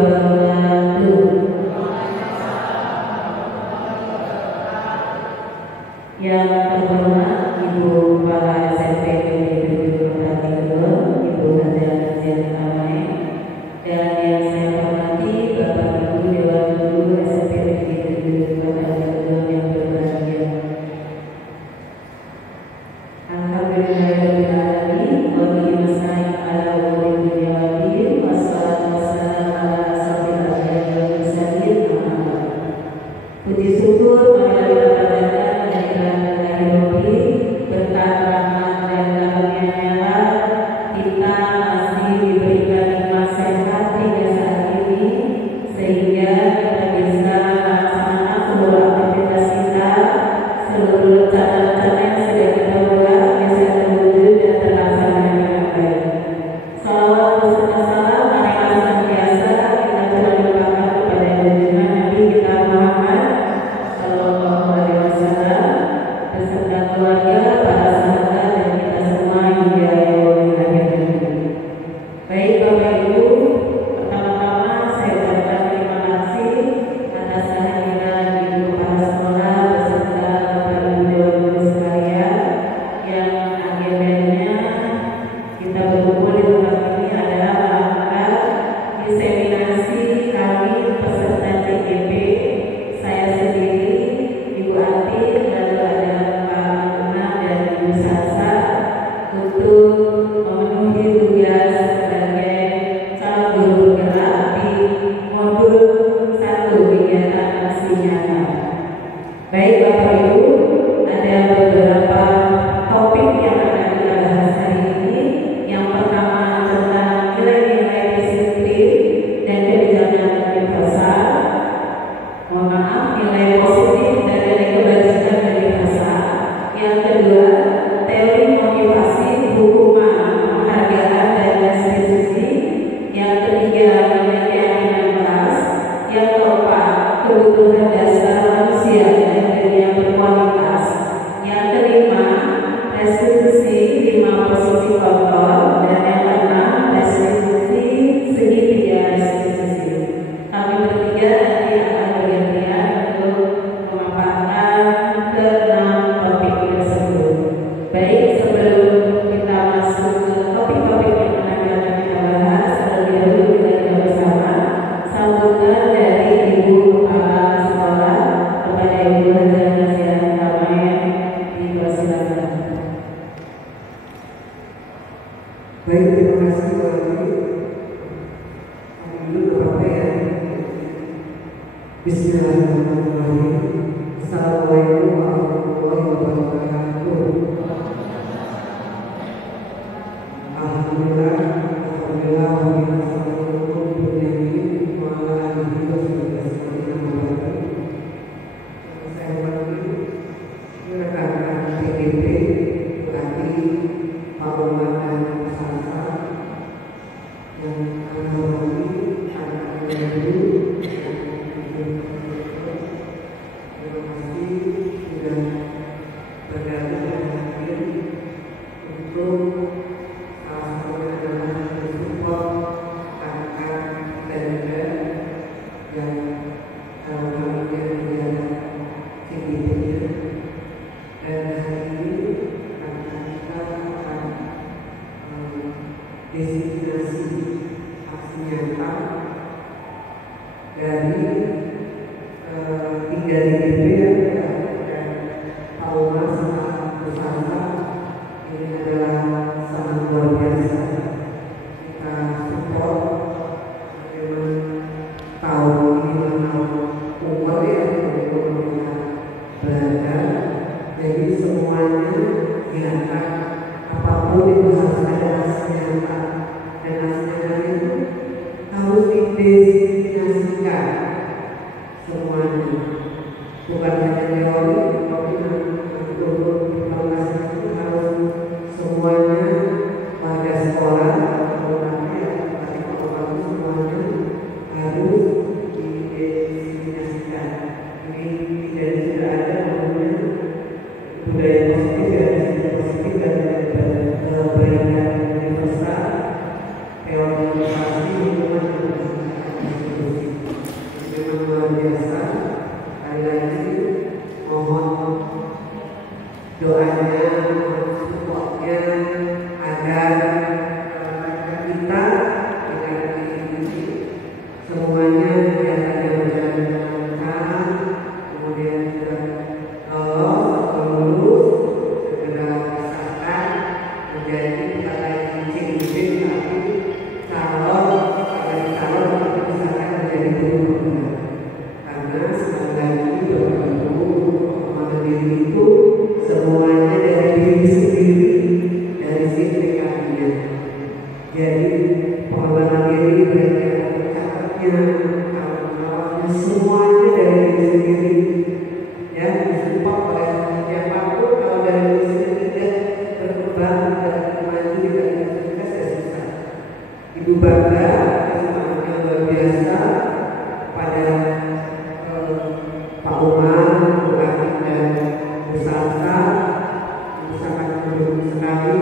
wabarakatuh. Yang terhormat Ibu Kepala SMP Negeri 7 Kota Tigor, Ibu Hajah Nazian Kamai, dan yang saya hormati Bapak Ibu Dewan Guru SMP Negeri 7 Kota Tigor yang berbahagia. Alhamdulillahirobbilalamin, wabillahi nasta'in ala umuri dunya waddin, wassalatu wassalamu ala asyrofil anbiya'i wal mursalin, amma ba'd. Puji syukur marilah kita panjatkan berkat rahmat dan karunia-Nya kita masih diberikan nikmat sehat hingga saat ini, sehingga kita bisa melaksanakan seluruh aktivitas kita, seluruh rencana-rencana yang sudah kita buat bisa terwujud dan terlaksana dengan baik. Salawat beserta salam marilah senantiasa kita terlimpahkan kepada junjungan Nabi kita Muhammad Sallallahu Alaihi Wasallam beserta keluarga, para sahabat, dan kita semua hingga yaumil akhir. Baik Bapak Ibu, pertama-tama saya ucapkan terima kasih atas kehadiran Ibu Kepala Sekolah beserta Bapak Ibu Dewan Guru sekalian yang agendanya kita berkumpul di tempat ini adalah melakukan diseminasi kami peserta CGP, saya sendiri, Ibu Ati, lalu ada Pak Muna dan Ibu Sasa untuk memenuhi tugas sebagai calon guru penggerak di modul 1 kegiatan aksi nyata. Baik Bapak Ibu, ada beberapa topik yang akan kita bahas hari ini. Yang pertama tentang nilai-nilai disiplin dan kebijakan universal. Mohon maaf, nilai positif dan nilai kebajikan universal. Yang kedua, teori motivasi, hukuman, penghargaan dan restitusi. Yang ketiga, nilai keyakinan kelas. Yang keempat, kebutuhan dasar manusia dan dunia berkualitas. Yang kelima, restitusi 5 posisi kontrol, dan yang keenam, restitusi segitiga restitusi. Kami bertiga nanti akan bergantian untuk memaparkan ke-6 topik tersebut. Baik, sebelum kita masuk ke topik-topik yang akan kita bahas, terlebih dahulu kita lihat bersama sambutan dari Ibu Kepala Sekolah kepada Ibu Hajah Nazian Kamai. Dipersilakan. Baik, terima kasih Pak Adi. Dulu Bapak ya. Bismillahirrahmanirrahim. Assalamualaikum warahmatullahi wabarakatuh. Alhamdulillah, alhamdulillah, saya hormati rekan-rekan TGP, Bu Ati, Pak Umar dan Pak Sasa, yang kami hormati anak-anak guru. Terima kasih sudah bergabung dan hadir untuk salah satunya adalah mensupport kakak kita juga yang dalam hal ini menjadi CGP-nya. Dan hari ini kita akan destinasi aksi nyata dari 3 DPP dan Pak Umar serta Bu Sasa. Ini adalah sangat luar biasa. Kita support bagaimana tahun ini tahun umur ya untuk melihat belajar. Jadi semuanya diangkat, apapun itu harus ada hasil nyata, dan hasil nyata itu harus didestinasikan semuanya, bukan hanya teori, tapi untuk implementasi itu harus semuanya warga sekolah atau rakyat atau orang semuanya harus didestinasikan. Ini tidak ada namanya budaya positif dan positif dan pendidikan universal, teori motivasi, hukuman dan semuanya kegiatannya berjalan dengan lancar, kemudian juga lolos atau lulus, segera disahkan menjadi bukan lagi izin tapi calon tapi disahkan menjadi guru pembina. Karena sekali lagi Bapak Ibu, penghormatan diri itu semuanya dari diri sendiri, dari sertifikatnya. Jadi penghormatan diri mereka kawan-kawannya semuanya dari diri sendiri, ya disupport oleh siapapun. Kalau dari diri sendiri tidak berkembang dan maju di dalam universitas ya susah. Ibu bangga semangatnya luar biasa pada Pak Umar, Bu Atik dan Bu Salsa. Ibu sangat mendukung sekali.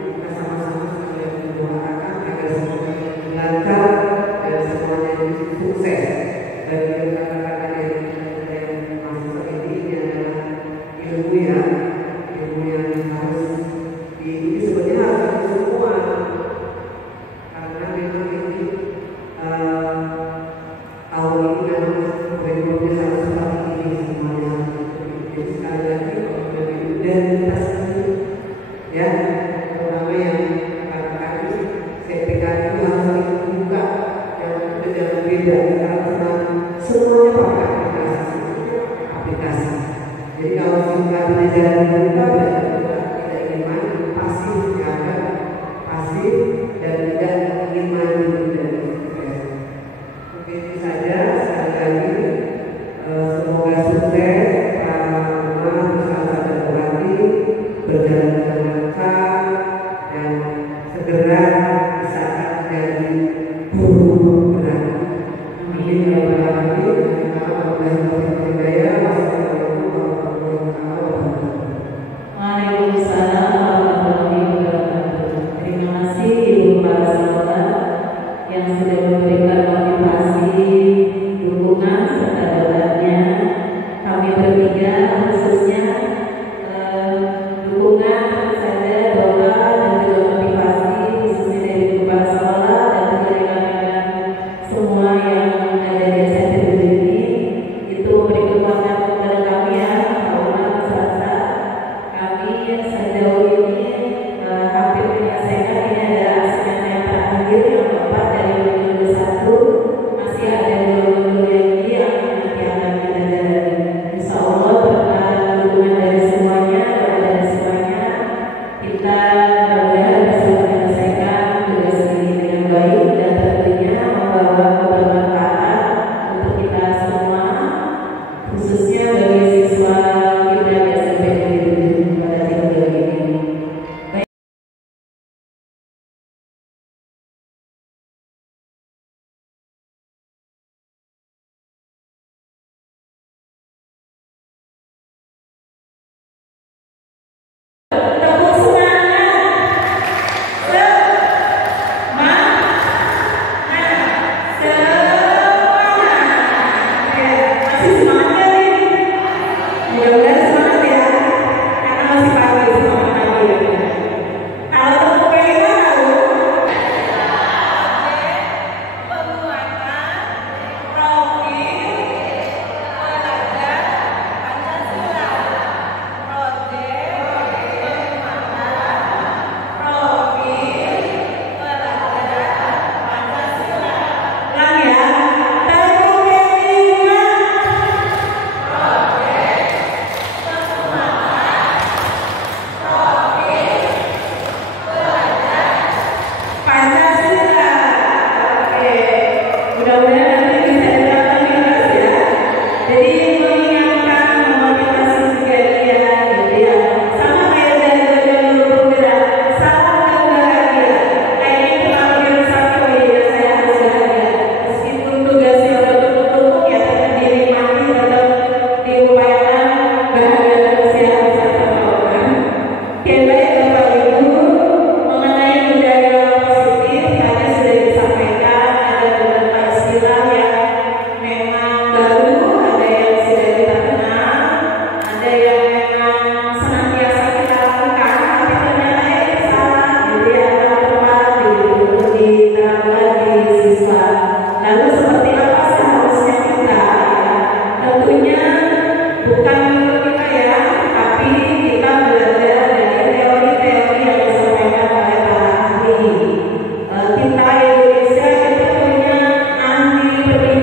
Kita sama-sama sekalian mendoakan agar semuanya lancar dan semuanya sukses. Dan rekan-rekan yang mahasiswa ini adalah ilmu ya, ilmu yang harus ini sebenarnya harus semua, karena memang ini tahun ini memang kurikulumnya harus seperti ini semuanya. Jadi sekali lagi identitas itu ya, terutama yang katakan sertifikat itu harus saling terbuka, yang jangan beda karena semuanya pakai aplikasi. Jadi kalau sertifikatnya jalan terbuka berarti kita tidak ingin maju pasif, ada pasif dan tidak ingin maju dari sukses. Mungkin itu saja. Sekali lagi semoga sukses para teman bersama dan berarti berjalan dengan lancar dan segera bisa menjadi guru benar. Amin ya rabbal alamin. Waalaikumsalam warahmatullahi wabarakatuh. Terima kasih Ibu para sahabat yang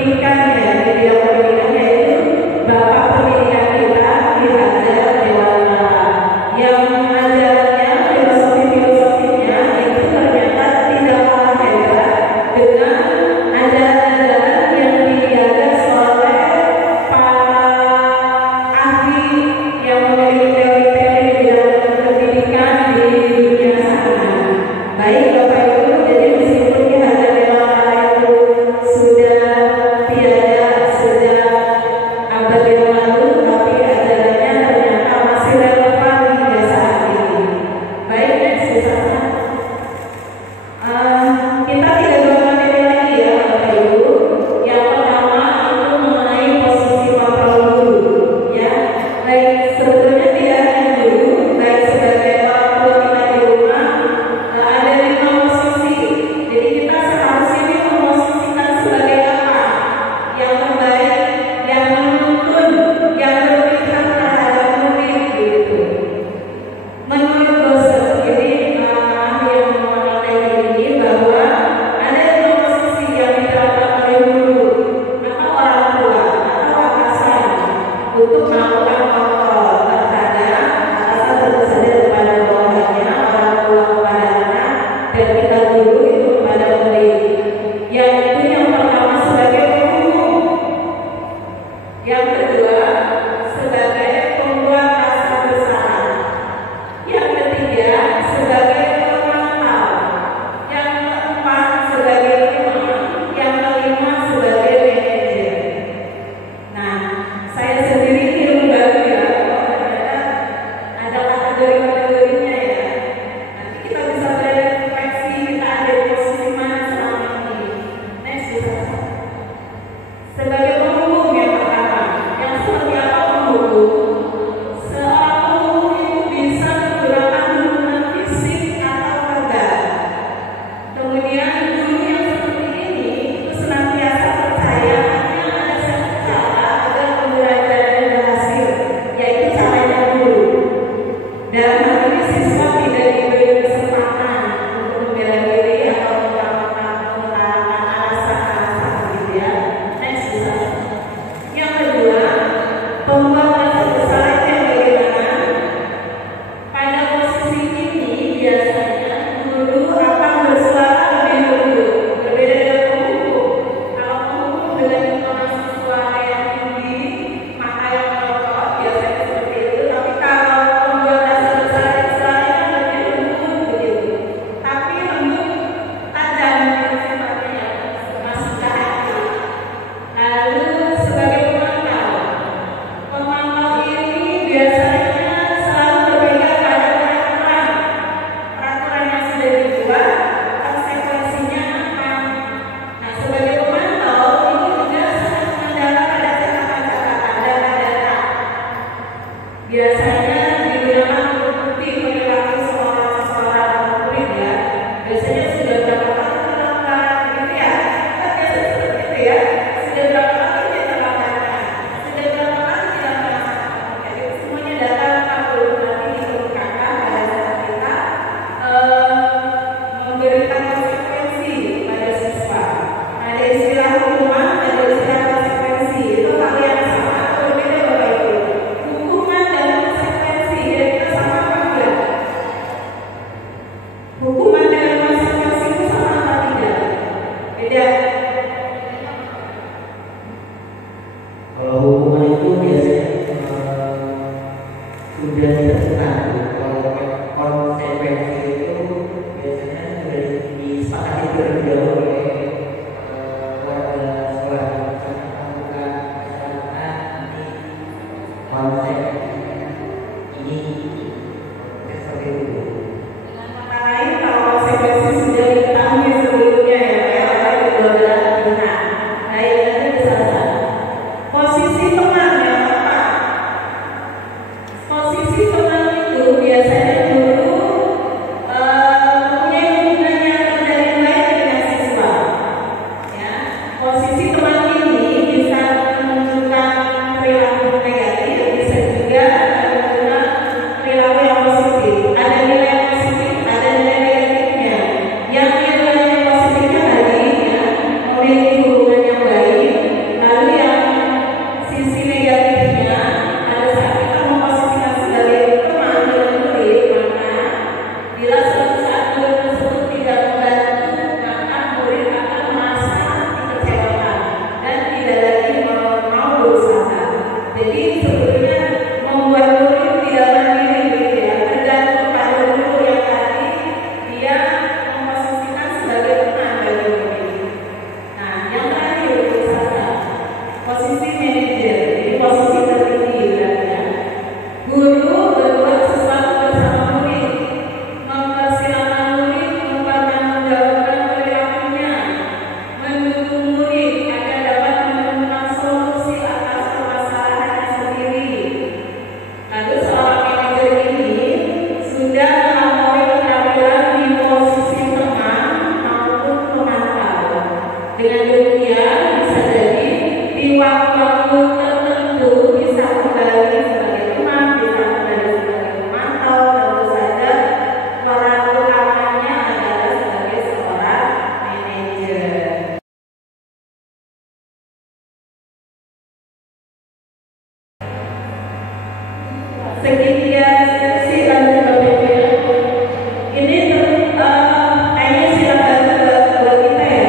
pendidikan ya, di bidang pendidikan yaitu Bapak Pendidikan kita diajar Dewan Mara yang ajarannya filosofinya itu ternyata tidak kalah hebat dengan ajaran-ajaran yang digagas oleh para ahli yang memiliki teori-teori di bidang pendidikan di dunia sana. Baik Bapak Ibu, jadi meskipun di hadapan Dewan Mara itu sudah tiada sejak abad yang lalu, tapi ajarannya ternyata masih relevan hingga saat ini. Baik, next misalnya kita tidak dua materi lagi ya Bapak Ibu. Yang pertama itu mengenai posisi kontrol guru ya. Baik, sebetulnya tidak hanya guru, baik sebagai orang tua kita di rumah ada 5 posisi. Jadi kita seharusnya ini memposisikan sebagai apa? Yang terbaik, yang menuntun, yang berpihak terhadap murid gitu. Menurut dosen ini yang mengenai ini bahwa ada 5 posisi yang diterapkan oleh guru atau orang tua atau atasan untuk melakukan kontrol terhadap atasan tentu saja kepada bawahannya, orang tua kepada anak, dan kita guru itu kepada murid. Yaitu yang pertama sebagai penghukum, yang kedua sebagai pembuat rasa bersalah, yang ketiga sebagai pemantau, yang keempat sebagai imam, yang kelima sebagai manajer. Nah, saya sendiri ilmu baru ya, ternyata ada kategori-kategorinya ya. Nanti kita bisa berefleksi kita ada di posisi mana selama ini. Next bisa. Sebagai penghukum yang pertama, yang seperti apa penghukum? Seorang penghukum itu bisa menggunakan hukuman fisik atau verbal. Kemudian guru yang seperti ini itu senantiasa percaya hanya ada satu cara agar pembelajaran berhasil, yaitu caranya guru. Dalam hal ini siswa tidak diberi kesempatan untuk membela diri atau mengutarakan alasan-alasan gitu ya. Next bisa. Yang kedua, pembuat rasa bersalah yang bagaimana? Pada posisi ini biasanya guru akan bersuara lebih lembut, berbeda dengan penghukum. Kalau penghukum dengan intonasi suara yang tinggi, mata yang melotot, biasanya seperti itu. Tapi kalau pembuat rasa bersalah itu suaranya lebih lembut begitu. Tapi lembut tajam gitu sifatnya, masuk ke hati. Lalu sebagai pemantau, pemantau ini biasanya selalu berpegang pada peraturan yang sudah dibuat, konsekuensinya apa. Nah, sebagai pemantau ini juga sangat mengandalkan pada catatan-catatan data-data. Biasanya digunakan untuk bukti perilaku seseorang murid ya. Biasanya sudah berapa kali terlambat gitu ya. Kita biasa seperti itu ya. Sudah berapa kali dia terlambatkan, sudah berapa kali tidak melaksanakan. Jadi semuanya data lengkap dulu nanti dikemukakan pada saat kita memberikan konsekuensi pada siswa. Ada istilah hukuman, ada istilah konsekuensi. Itu hal yang sama atau berbeda Bapak Ibu? Hukuman dan konsekuensi kira-kira sama apa enggak? Hukuman dengan konsekuensi itu sama apa tidak? Beda. Kalau hukuman itu biasanya sudah ditentukan. Kalau konsekuensi itu biasanya sudah disepakati terlebih dahulu oleh warga sekolah. Misalnya melakukan kesalahan nanti konsekuensinya ini seperti itu. Dengan kata lain, kalau konsekuensi sudah diketahui sebelumnya ya, oleh kedua belah pihak. Baik, nanti bisa. Posisi teman yang tepat. Posisi teman segitiga si lanjut Bapak Ibu ya. Ini kayaknya silakan buat kita ya.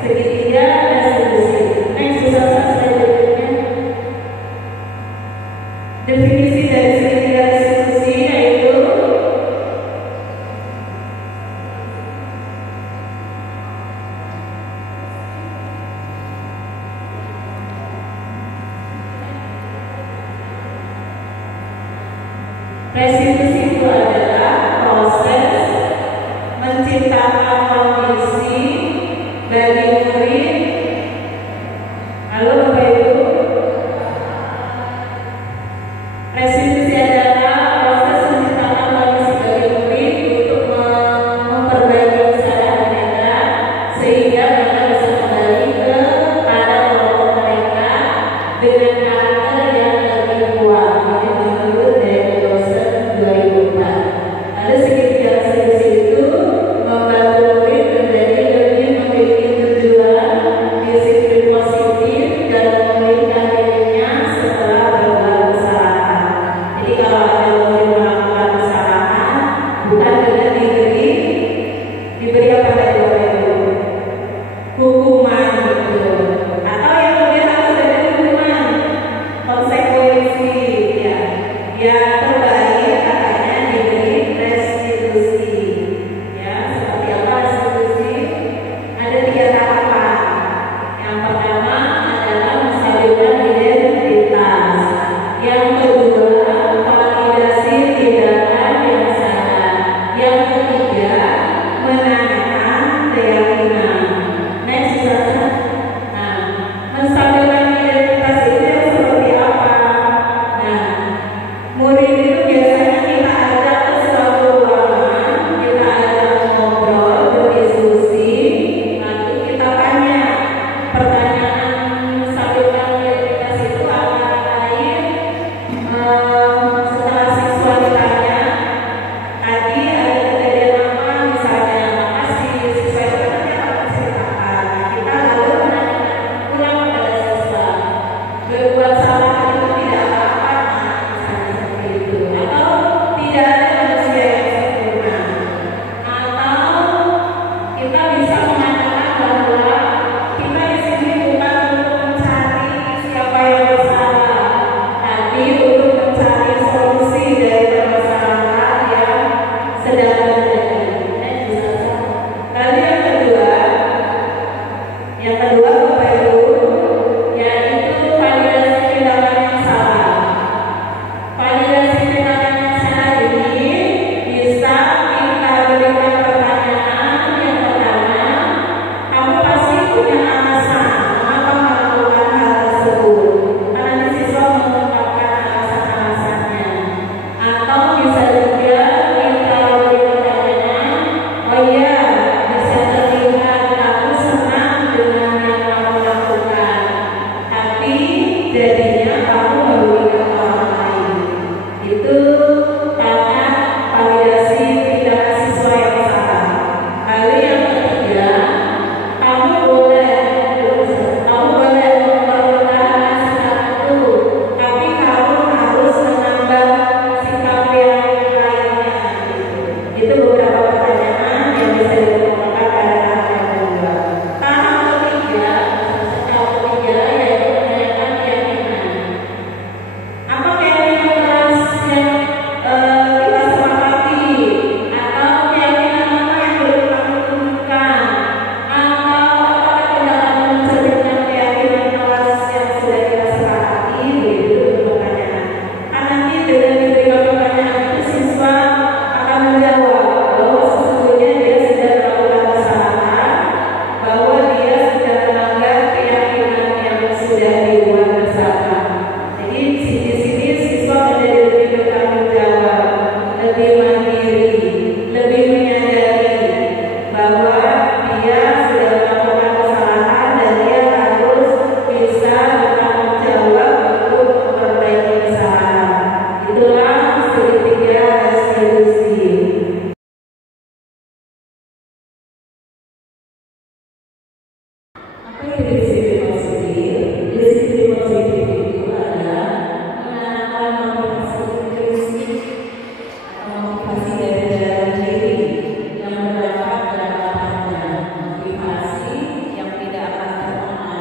Segitiga dan selisih. Next susah selanjutnya. Definisi dari segitiga dan selisih yaitu restitusi itu adalah proses menciptakan kondisi bagi murid. Halo Bapak Ibu. Restitusi adalah proses menciptakan kondisi bagi murid untuk memperbaiki kesadaran mereka sehingga mereka bisa kembali kepada kelompok mereka dengan karakter yang lebih kuat. Ini menurut dari dosen 2004. Ada segitiga restitusi itu membantu murid menjadi lebih memiliki tujuan, disiplin positif dan memulihkan dirinya setelah berbuat kesalahan. Jadi kalau ada murid melakukan kesalahan, bukan dengan diberi apa tadi Bapak Ibu? Hukuman gitu. Atau yang lebih halus dari hukuman,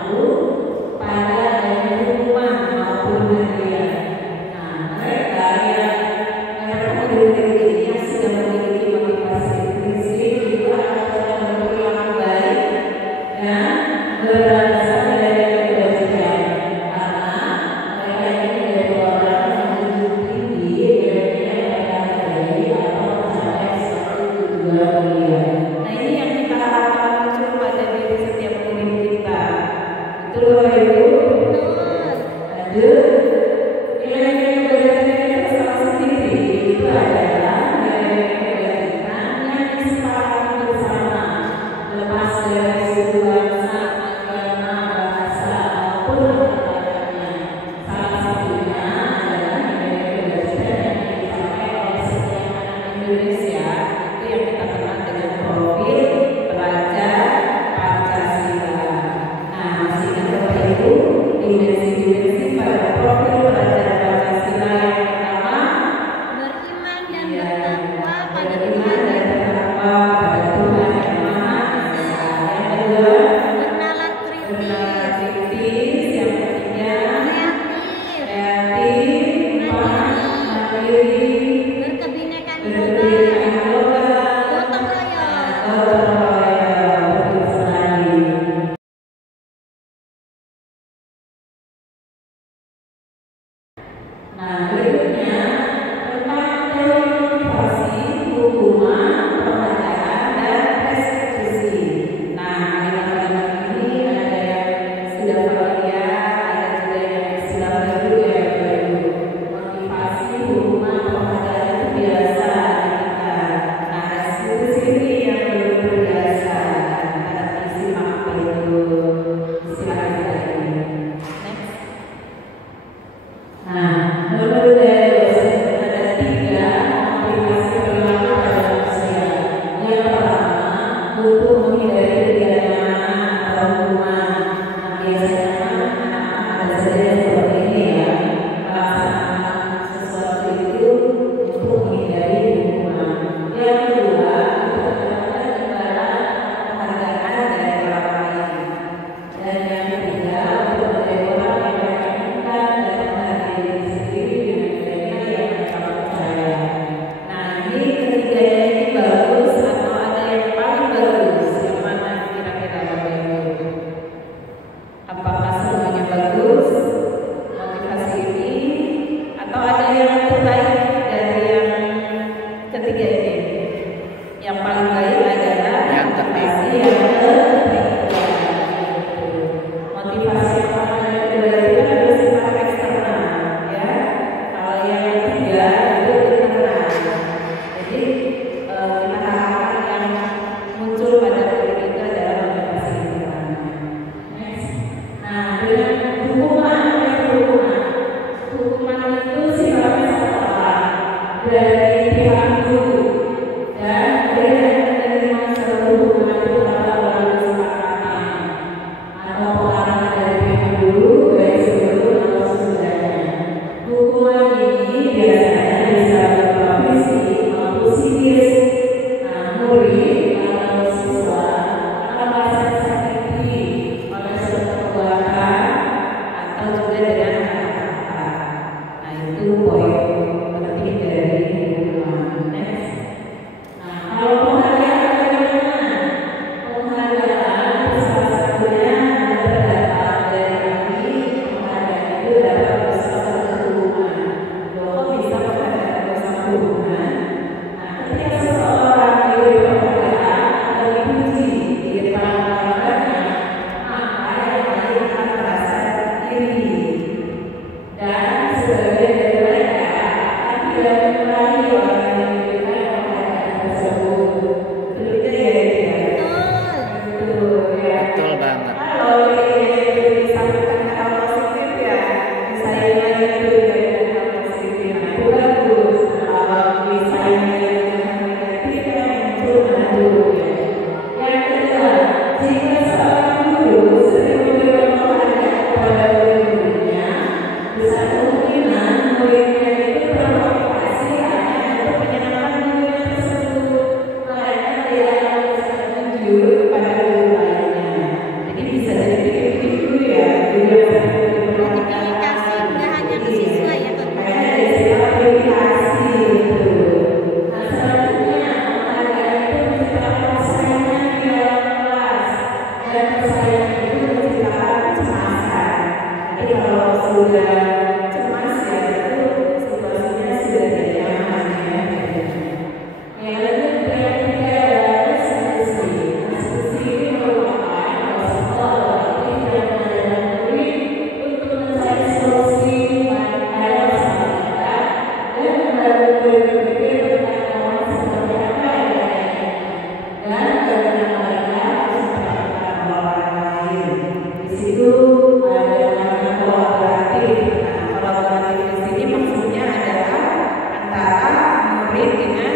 itu pada adanya hukuman maupun denda. Nah, mereka murid-murid ini yang sudah memiliki motivasi intrinsik juga akan berperilaku baik dan beralasan dari kebajikan, karena mereka ini dari orang yang menjunjung tinggi nilai-nilai yang mereka hargai atau mencapai suatu tujuan mulia. Nah, ini yang kita harapkan muncul pada diri setiap murid kita. Betul Bapak Ibu? Lanjut. Nilai-nilai kebajikan itu salah sendiri itu adalah nilai-nilai kebajikan yang disepakati bersama, lepas dari suku bangsa, agama, bahasa maupun latar-belakangnya. Salah satunya adalah nilai-nilai kebajikan yang dicapai oleh setiap anak Indonesia, itu yang kita kenal dengan profil pelajar Pancasila. Nah, masih ingat Bapak Ibu dimensi-dimensi pada profil pelajar Pancasila yang pertama? Beriman dan bertakwa pada Beriman Tuhan, dan bertakwa pada Tuhan Yang Maha Esa. Yang kedua, bernalar bernalar kritis, kritis. Yang ketiga, kreatif, kreatif, mandiri, berkebinekaan berkebinekaan global, gotong royong. gotong royong, berkelestari. Nah, berikutnya tentang teori motivasi, hukuman, penghargaan, dan restitusi. Nah, kalimat-kalimat ini ada yang sudah familiar, ada juga yang istilah baru ya Bapak Ibu. Motivasi, hukuman, penghargaan itu biasa di kita. Nah, restitusi ini yang belum terbiasa. Kita simak dulu istilah ini. Next. Nah, menurut dari dosen ada 3 motivasi perilaku pada manusia. Yang pertama, untuk menghindari ketidaknyamanan atau hukuman. Nah, biasanya anak-anak ada saja yang seperti ini ya, melaksanakan sesuatu itu untuk menghindari hukuman. Yang kedua, untuk mendapatkan imbalan penghargaan dari orang lain. Dan yang ketiga, untuk menjadi orang yang mereka inginkan dan menghargai diri sendiri dengan nilai-nilai yang mereka percaya. Nah, ini ketiganya ini bagus atau ada yang paling bagus? Yang mana kira-kira Bapak Ibu? Apakah semuanya bagus motivasi ini, atau ada yang terbaik dari yang ketiga ini? Yang paling baik adalah Yang motivasi yang ketiga. Motivasi yang paling baik itu kan bersifat eksternal, ya. Kalau yang ketiga itu internal. Jadi kita harapkan yang muncul pada diri kita adalah motivasi internal. Next. Nah, dengan hukuman, hukuman itu sifatnya sekolah dari pihak guru dan dia menerima seluruh hukuman itu tanpa melalui kesepakatan atau pengarahan dari pihak guru baik sebelum atau sesudahnya. Hukuman ini biasanya bisa berupa fisik maupun psikis. Nah, murid atau siswa akan merasa tersakiti oleh suatu perbuatan sudah cemas ya itu situasinya sudah tidak nyaman ya. Yang ketiga adalah diskusi. Diskusi ini merupakan proses kolaboratif dan mendalami untuk mencari solusi pada masalah kita dan membantu berpikir tentang kawan seperti apa yang mereka inginkan dan bagaimana mereka bisa mendapatkan orang lain. Di situ ada namanya kolaboratif. Nah, kolaboratif di sini maksudnya adalah antara murid dengan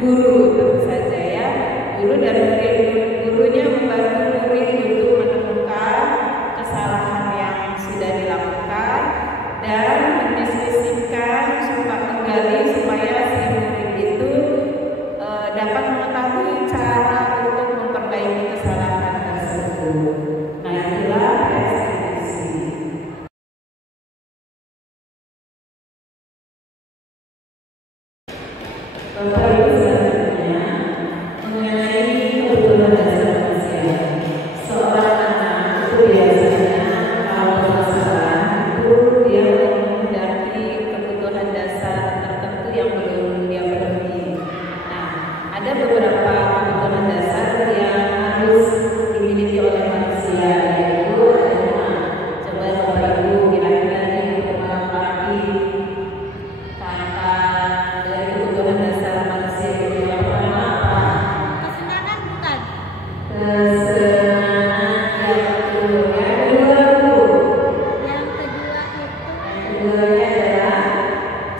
guru, tentu saja ya. Guru dan murid, gurunya membantu murid untuk menemukan kesalahan yang sudah dilakukan dan mendiskusikan menggali supaya si murid itu dapat mengetahui cara untuk memperbaiki kesalahan tersebut. Nah, itulah restitusi. Bapak Ibu selanjutnya mengenai kebutuhan dasar manusia. Seorang anak itu biasanya kalau bermasalah itu dia menghadapi kebutuhan dasar tertentu yang belum dia penuhi. Nah, ada beberapa kebutuhan dasar yang harus dimiliki oleh manusia, yaitu adalah coba Bapak Ibu kira-kira nih melengkapi kata dari kebutuhan dasar manusia itu yang pertama apa? Kesenangan bukan? Kesenangan yang kedua. Yang kedua Bu. Yang kedua itu Yang keduanya adalah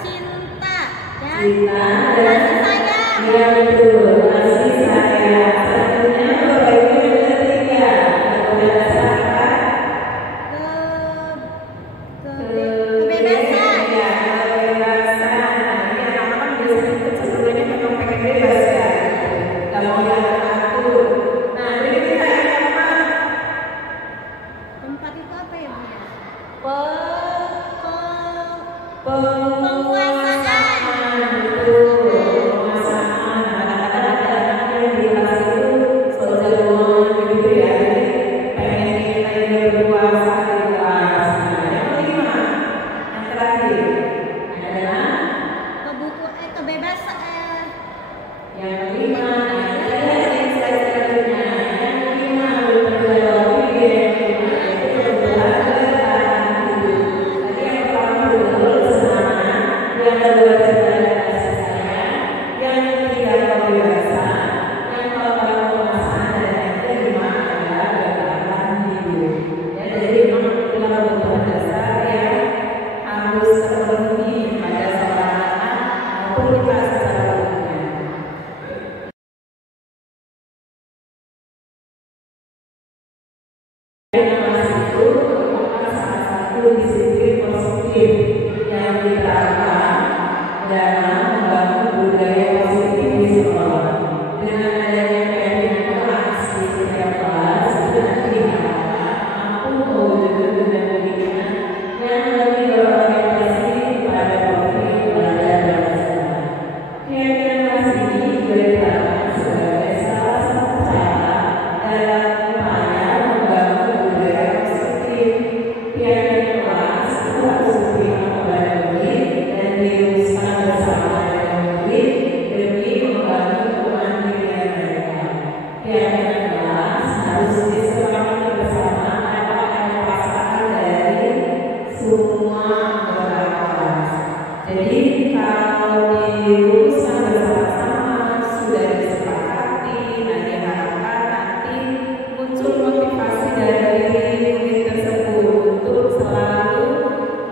cinta dan cinta dan kasih sayang. yang betul kasih sayang. Selanjutnya Bapak Ibu yang ketiga kebutuhan dasar apa? Kebebasan. Ya, kebebasan. Nah, ini anak-anak biasanya kecenderungannya memang pengen bebas ya. Gak mau diatur. Nah, berikutnya yang keempat. Keempat itu apa ya, Bu? Penguasaan, betul. Penguasaan. Kadang-kadang ada anak yang di kelas itu sok jagoan begitu ya. Jadi pengen dia berkuasa di kelas. Nah, yang kelima, yang terakhir adalah Kebebasan. yang kelima. Nah, kita lihat di slide selanjutnya. Yang kelima berjawab yang kelima itu adalah bertahan hidup. Tadi yang pertama betul kesenangan, yang kedua cinta dan kasih sayang, yang ketiga kebebasan, yang keempat penguasaan, dan yang kelima adalah bertahan hidup. Ya, jadi memang itulah kebutuhan dasar yang harus terpenuhi pada seorang anak maupun kita secara umumnya. Inovasi itu merupakan salah satu disiplin positif yang diterapkan dalam membangun budaya positif di sekolah. Dengan adanya pimpinan kelas di setiap kelas, itu nanti diharapkan mampu mewujudkan dan pendidikan yang lebih berorientasi pada topik belajar bersama. Keyakinan ini juga diterapkan sebagai salah satu cara dalam upaya membangun budaya positif. Keyakinan kelas itu harus diberikan kepada murid dan dirumuskan bersama dengan murid demi membantu kemandirian mereka. Keyakinan kelas harus disepakati bersama tanpa ada paksaan dari semua anggota kelas. Jadi kalau dirumuskan bersama-sama sudah disepakati, nah diharapkan nanti muncul motivasi dari diri murid tersebut untuk selalu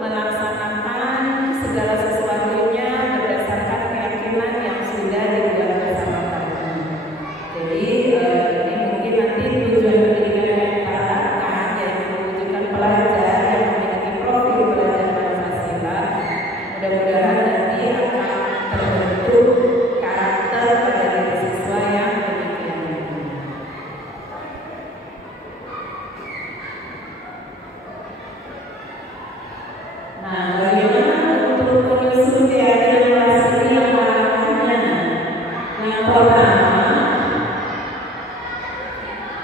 melaksanakan segala sesuatunya berdasarkan keyakinan yang sudah dibuat bersama tadi. Jadi ini mungkin nanti tujuan pendidikan yang kita harapkan yaitu mewujudkan pelajar yang memiliki profil pelajar Pancasila. Mudah-mudahan nanti akan terbentuk karakter pada diri siswa yang demikian. Nah, bagaimana untuk menyusun keyakinan kelas ini yang langkahnya?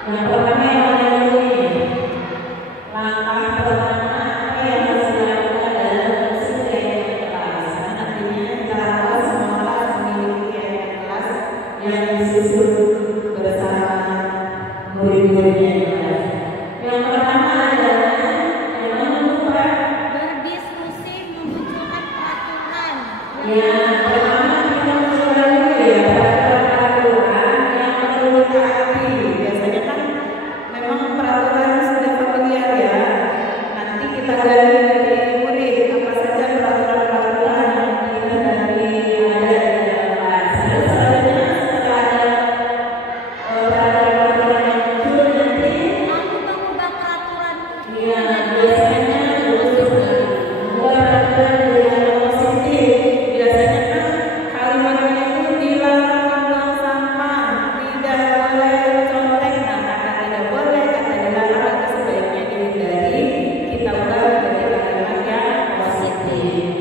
Yang pertama yang mana ini? Langkah pertama apa yang harus kita gali dari murid apa saja peraturan-peraturan yang kita dari ada di dalam kelas. Lalu selanjutnya setelah ada peraturan-peraturan yang muncul nanti Lalu mengubah peraturan. ya biasanya mengubah peraturan dengan positif. Biasanya kan kalimatnya itu dilarang membuang sampah, tidak boleh contek. Nah, kata tidak boleh, kata dilarang itu sebaiknya dihindari. Kita ubah menjadi kalimat yang positif.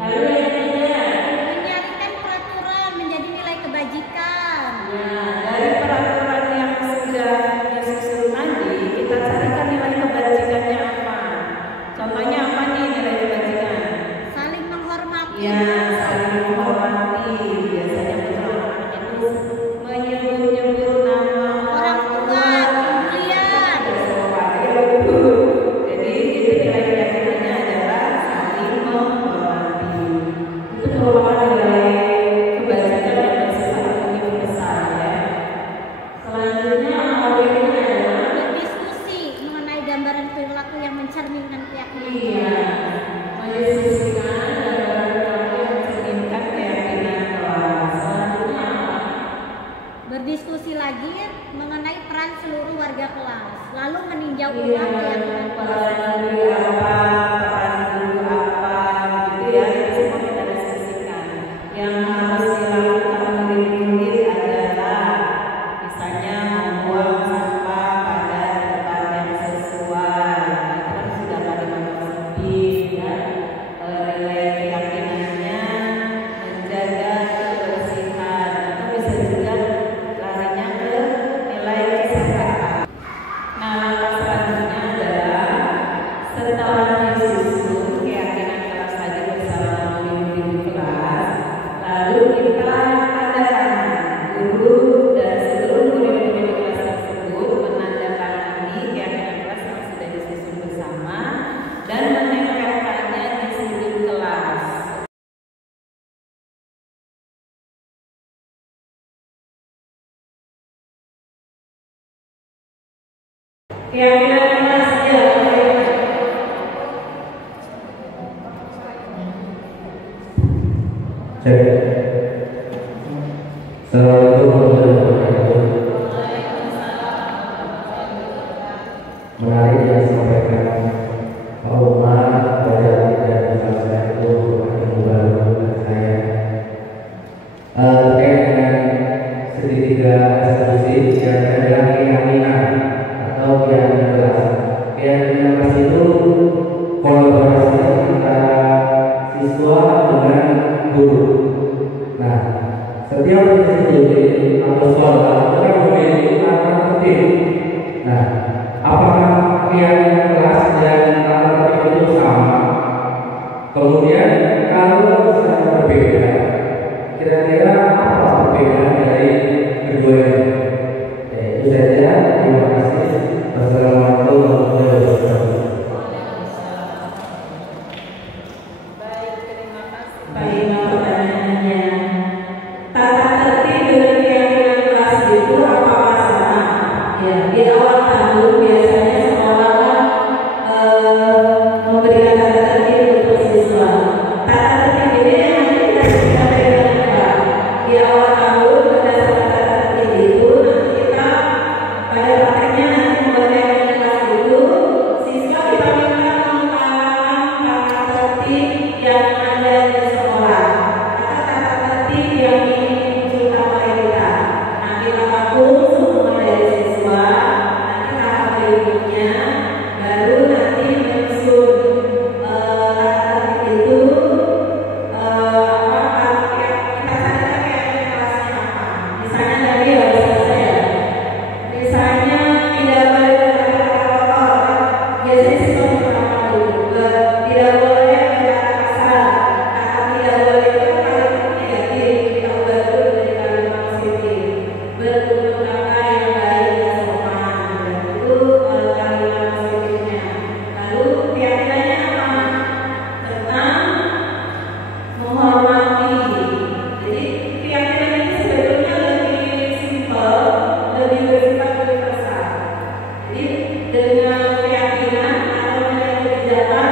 Lalu yang ketiga, Menjadikan peraturan menjadi nilai kebajikan. nah, dari peraturan yang sudah disusun tadi, kita carikan nilai kebajikannya apa. Contohnya apa nih nilai kebajikan? Saling menghormati. Ya, saling menghormati. Biasanya anak-anak itu menyebut-nyebut nama Orang tua, kemuliaan. Jadi itu nilai keyakinannya adalah saling menghormati. Itu merupakan nilai kebajikan yang bersifat universal ya. Selanjutnya poinnya adalah Berdiskusi mengenai gambaran perilaku yang mencerminkan keyakinan. iya, mendiskusikan gambaran perilaku yang mencerminkan keyakinan kelas. Selanjutnya apa? Berdiskusi lagi mengenai peran seluruh warga kelas. Lalu meninjau ulang keyakinan kelas. Peran guru apa, peran guru apa, gitu ya. Itu semua kita diskusikan. Yang harus dilakukan murid-murid adalah misalnya membuang sampah pada tempat yang sesuai. Itu kan sudah kalimat positif ya. Nilai keyakinannya menjaga kebersihan atau bisa juga larinya ke nilai kesehatan. Nah, langkah selanjutnya adalah setelah disusun keyakinan kelas tadi bersama murid-murid di kelas, lalu kita tandatangani guru dan seluruh murid-murid di kelas tersebut menandatangani keyakinan kelas yang sudah disusun bersama dan menempelkannya di sudut kelas. Keyakinan kelas ya. Cek. Assalamualaikum warahmatullahi wabarakatuh. Menarik yang disampaikan Pak Umar, Pak Jati dan salah satu yang baru buat saya terkait dengan segitiga eksekusi yang adalah keyakinan atau keyakinan kelas. Keyakinan kelas itu kolaborasi antara siswa dengan guru. Nah, setiap institusi atau sekolah itu kan memiliki tata tertib. Nah, apakah keyakinan kelas dan tata tertib itu sama? Kemudian kalau misalnya berbeda, kira-kira apa perbedaan dari keduanya? Ya, itu saja. Terima kasih. Wassalamualaikum warahmatullahi wabarakatuh. Baik, terima kasih Pak Imam pertanyaannya. Tata tertib dengan keyakinan kelas itu apakah sama? Ya, di awal tahun biasanya sekolah kan memberikan tata tertib untuk siswa. Tata tertib ini nanti kita berikan dengan apa? Di awal tahun berdasarkan tata tertib itu nanti kita pada prakteknya nanti membuat keyakinan kelas itu siswa kita minta mengutarakan tata tertib yang ada di sekolah atau tata tertib yang ingin dimunculkan oleh kita. Nah, kita rangkum semua dari siswa, nanti tahap berikutnya baru nanti menyusun tata tertib itu apa kita carikan keyakinan kelasnya apa. Misalnya tadi harus selesai ya. Misalnya tidak boleh berkata-kata kotor, biasanya siswa pertama dulu. Tidak boleh berkata kasar. Kata tidak boleh itu kalimat negatif. Kita ubah dulu dari kalimat positif. Bertutur kata yang baik dan sopan. Dan itu kalimat positifnya. Lalu keyakinannya apa? Tentang menghormati. Jadi keyakinan ini sebetulnya lebih simpel, lebih bersifat universal. Jadi dengan keyakinan atau nilai kebijakan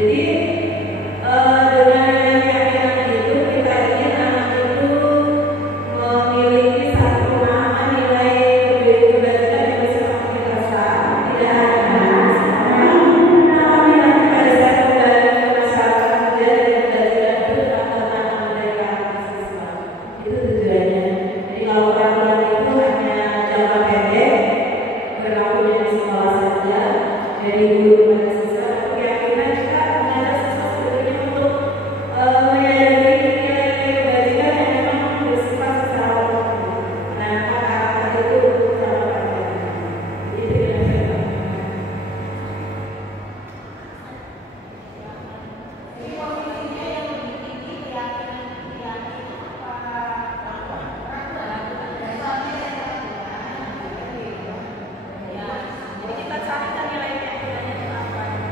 Jadi dengan keyakinan itu kita ingin anak itu memiliki satu pemahaman nilai kebajikan yang bisa universal, tidak hanya tapi pada saat kembali ke masyarakat kerja dan kebajikan itu tetap tertanam mereka mahasiswa. Itu tujuannya. Jadi kalau peraturan itu hanya jangka pendek, berlakunya di sekolah saja, dari guru pada siswa, keyakinan kita mengajak siswa sebetulnya untuk menyadari nilai-nilai kebajikan yang memang bersifat secara umum. Nah, kata-kata itu untuk cara pelajaran. Itu yang saya tahu. Jadi posisinya yang lebih tinggi keyakinan Jadi kita cari kan nilai keyakinannya itu apa.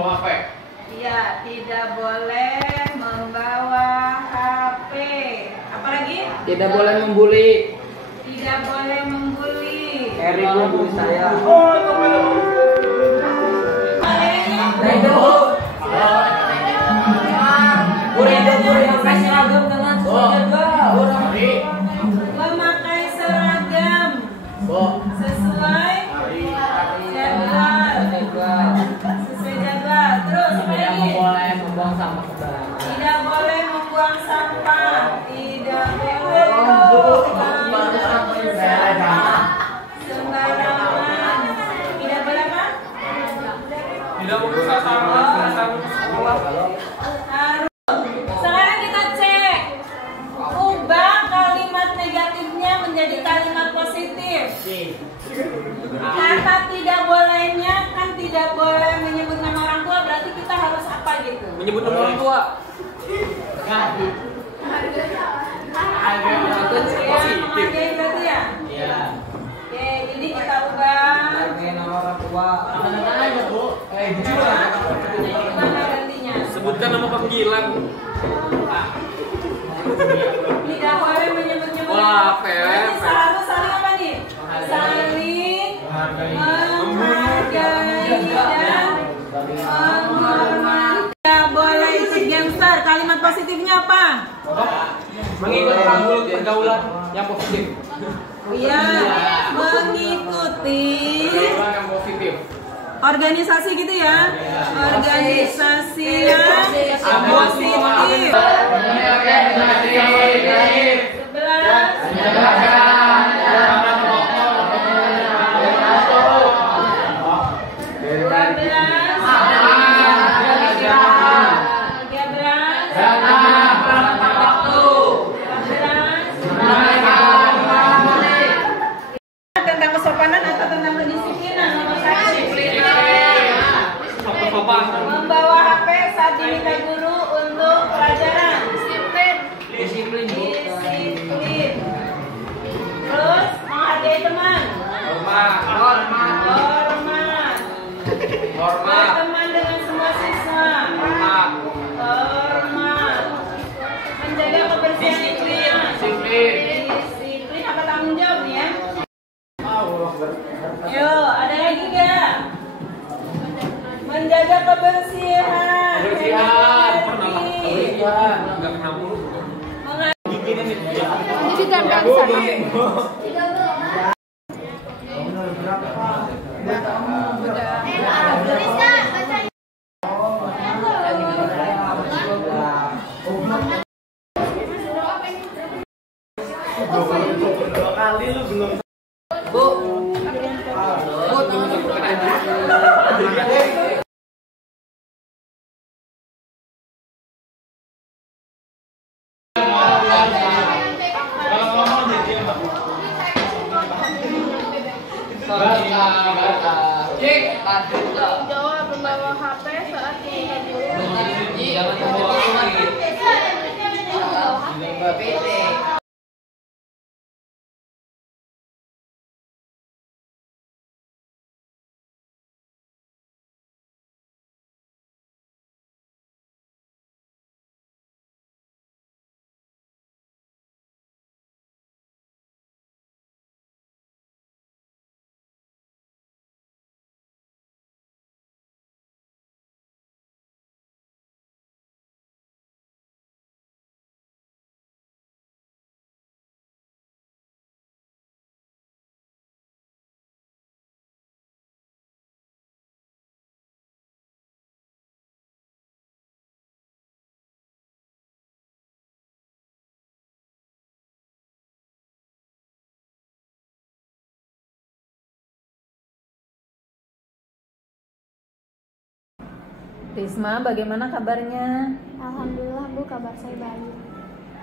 membawa HP. Iya, tidak boleh membawa HP. Apalagi? Tidak boleh membuli. Tidak boleh membuli. Eri membuli saya. Memakai seragam sesuai jadwal. Sesuai jadwal. Terus apa lagi? Boleh membuang sampah sembarangan. Tidak boleh membuang sampah. Tidak boleh membuang sampah sembarangan. Tidak boleh apa? Tidak merusak sampah sekolah. Sekarang kita cek. Ubah kalimat negatifnya menjadi kalimat positif. Kata tidak bolehnya kan tidak boleh menyebut nama orang tua, berarti kita harus apa gitu? Menyebut nama orang tua. Menghargai berarti ya? Iya. Oke, jadi kita ubah. Hargai nama orang tua. Gimana gantinya? Sebutkan nama panggilan. Tidak boleh menyebut-nyebut. Wah, Berarti harus saling apa nih? Saling menghargai dan menghormati. Tidak boleh ikut gangster. Kalimat positifnya apa? Mengikuti pergaulan yang positif. Iya, mengikuti Pergaulan yang positif. organisasi gitu ya. Organisasi yang positif. 11, tentang kesopanan atau tentang kedisiplinan nomor 1. Membawa HP saat diminta guru untuk pelajaran. Disiplin. Terus menghargai teman. Hormat. Berteman dengan semua siswa. Hormat. Menjaga kebersihan lingkungan. Disiplin apa tanggung jawab nih ya? Yo, ada lagi nggak? Menjaga kebersihan. Enggak kena mulu. Jawab membawa HP saat diminta guru. Risma, bagaimana kabarnya? Alhamdulillah Bu, kabar saya baik.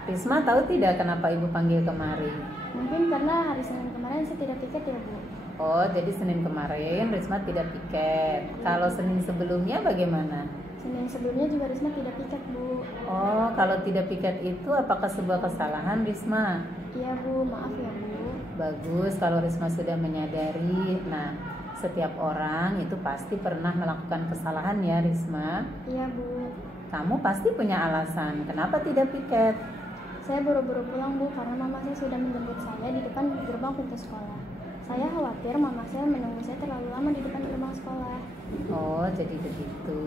Risma tahu tidak kenapa Ibu panggil kemari? Mungkin karena hari Senin kemarin saya tidak piket ya Bu. Oh, jadi Senin kemarin Risma tidak piket. Kalau Senin sebelumnya bagaimana? Senin sebelumnya juga Risma tidak piket Bu. Oh, kalau tidak piket itu apakah sebuah kesalahan Risma? Iya Bu, maaf ya Bu. Bagus kalau Risma sudah menyadari. Nah, Setiap orang itu pasti pernah melakukan kesalahan ya Risma. Iya Bu. Kamu pasti punya alasan kenapa tidak piket. Saya buru-buru pulang Bu karena mama saya sudah menjemput saya di depan gerbang pintu sekolah. Saya khawatir mama saya menunggu saya terlalu lama di depan gerbang sekolah. Oh, jadi begitu.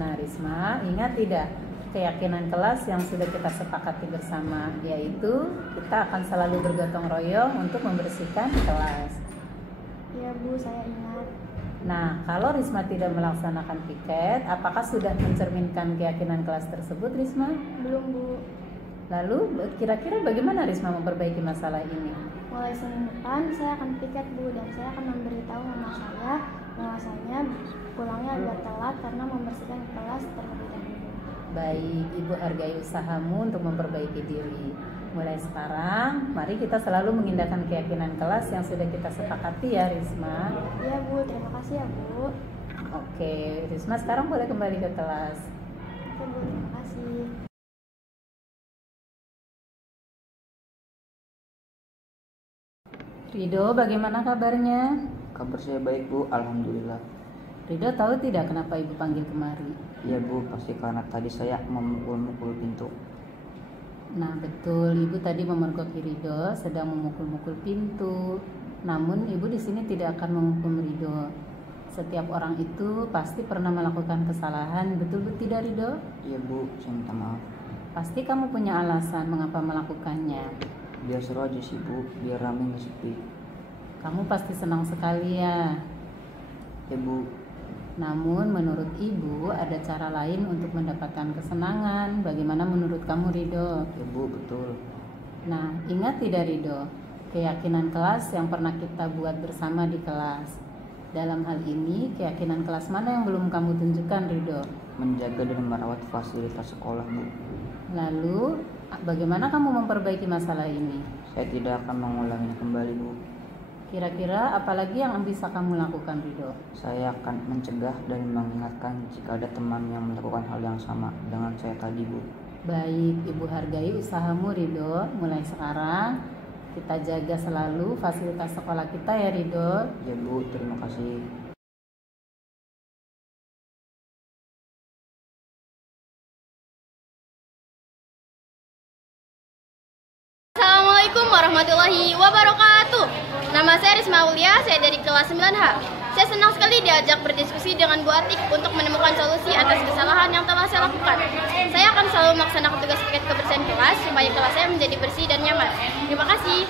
Nah, Risma, ingat tidak keyakinan kelas yang sudah kita sepakati bersama, yaitu kita akan selalu bergotong royong untuk membersihkan kelas. Iya Bu, saya ingat. Nah, kalau Risma tidak melaksanakan piket, apakah sudah mencerminkan keyakinan kelas tersebut, Risma? Belum Bu. Lalu, kira-kira bagaimana Risma memperbaiki masalah ini? Mulai Senin depan saya akan piket Bu dan saya akan memberitahu mama saya bahwasanya pulangnya agak telat karena membersihkan kelas terlebih dahulu. Baik, Ibu hargai usahamu untuk memperbaiki diri. Mulai sekarang, mari kita selalu mengindahkan keyakinan kelas yang sudah kita sepakati ya, Risma. Iya Bu, terima kasih ya Bu. Oke, Risma sekarang boleh kembali ke kelas. Oke Bu, terima kasih. Rido, bagaimana kabarnya? Kabar saya baik Bu, alhamdulillah. Rido tahu tidak kenapa Ibu panggil kemari? Iya Bu, pasti karena tadi saya memukul-mukul pintu. Nah betul, Ibu tadi memergoki Rido sedang memukul-mukul pintu. Namun Ibu di sini tidak akan menghukum Rido. Setiap orang itu pasti pernah melakukan kesalahan, betul tidak Rido? Iya Bu, saya minta maaf. Pasti kamu punya alasan mengapa melakukannya. Biar seru aja sih Bu, biar rame nggak sepi. Kamu pasti senang sekali ya. Ya Bu. Namun menurut Ibu ada cara lain untuk mendapatkan kesenangan. Bagaimana menurut kamu Rido? Ya Bu, betul. Nah, ingat tidak Rido, keyakinan kelas yang pernah kita buat bersama di kelas. Dalam hal ini, keyakinan kelas mana yang belum kamu tunjukkan Rido? Menjaga dan merawat fasilitas sekolah Bu. Lalu, bagaimana kamu memperbaiki masalah ini? Saya tidak akan mengulanginya kembali Bu. Kira-kira apalagi yang bisa kamu lakukan Rido? Saya akan mencegah dan mengingatkan jika ada teman yang melakukan hal yang sama dengan saya tadi Bu. Baik, Ibu hargai usahamu Rido. Mulai sekarang kita jaga selalu fasilitas sekolah kita ya Rido. Ya Bu, terima kasih. Assalamualaikum warahmatullahi wabarakatuh. Nama saya Risma Aulia, saya dari kelas 9H. Saya senang sekali diajak berdiskusi dengan Bu Atik untuk menemukan solusi atas kesalahan yang telah saya lakukan. Saya akan selalu melaksanakan tugas piket kebersihan kelas supaya kelas saya menjadi bersih dan nyaman. Terima kasih.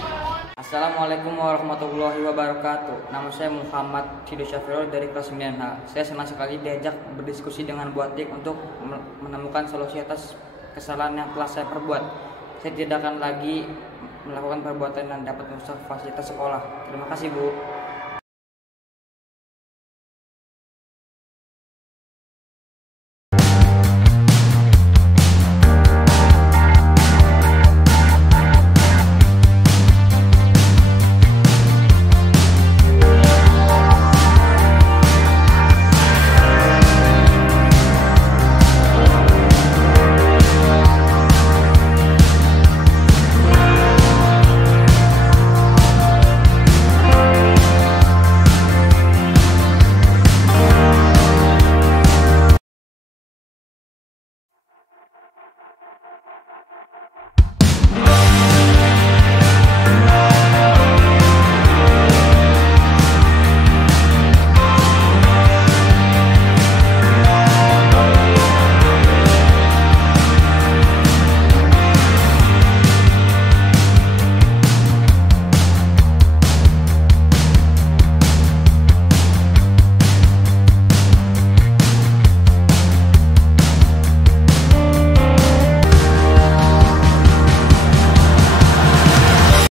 Assalamualaikum warahmatullahi wabarakatuh. Nama saya Muhammad Sido Syafirul dari kelas 9H. Saya senang sekali diajak berdiskusi dengan Bu Atik untuk menemukan solusi atas kesalahan yang telah saya perbuat. Saya tidak akan lagi melakukan perbuatan dan dapat merusak fasilitas sekolah. Terima kasih Bu.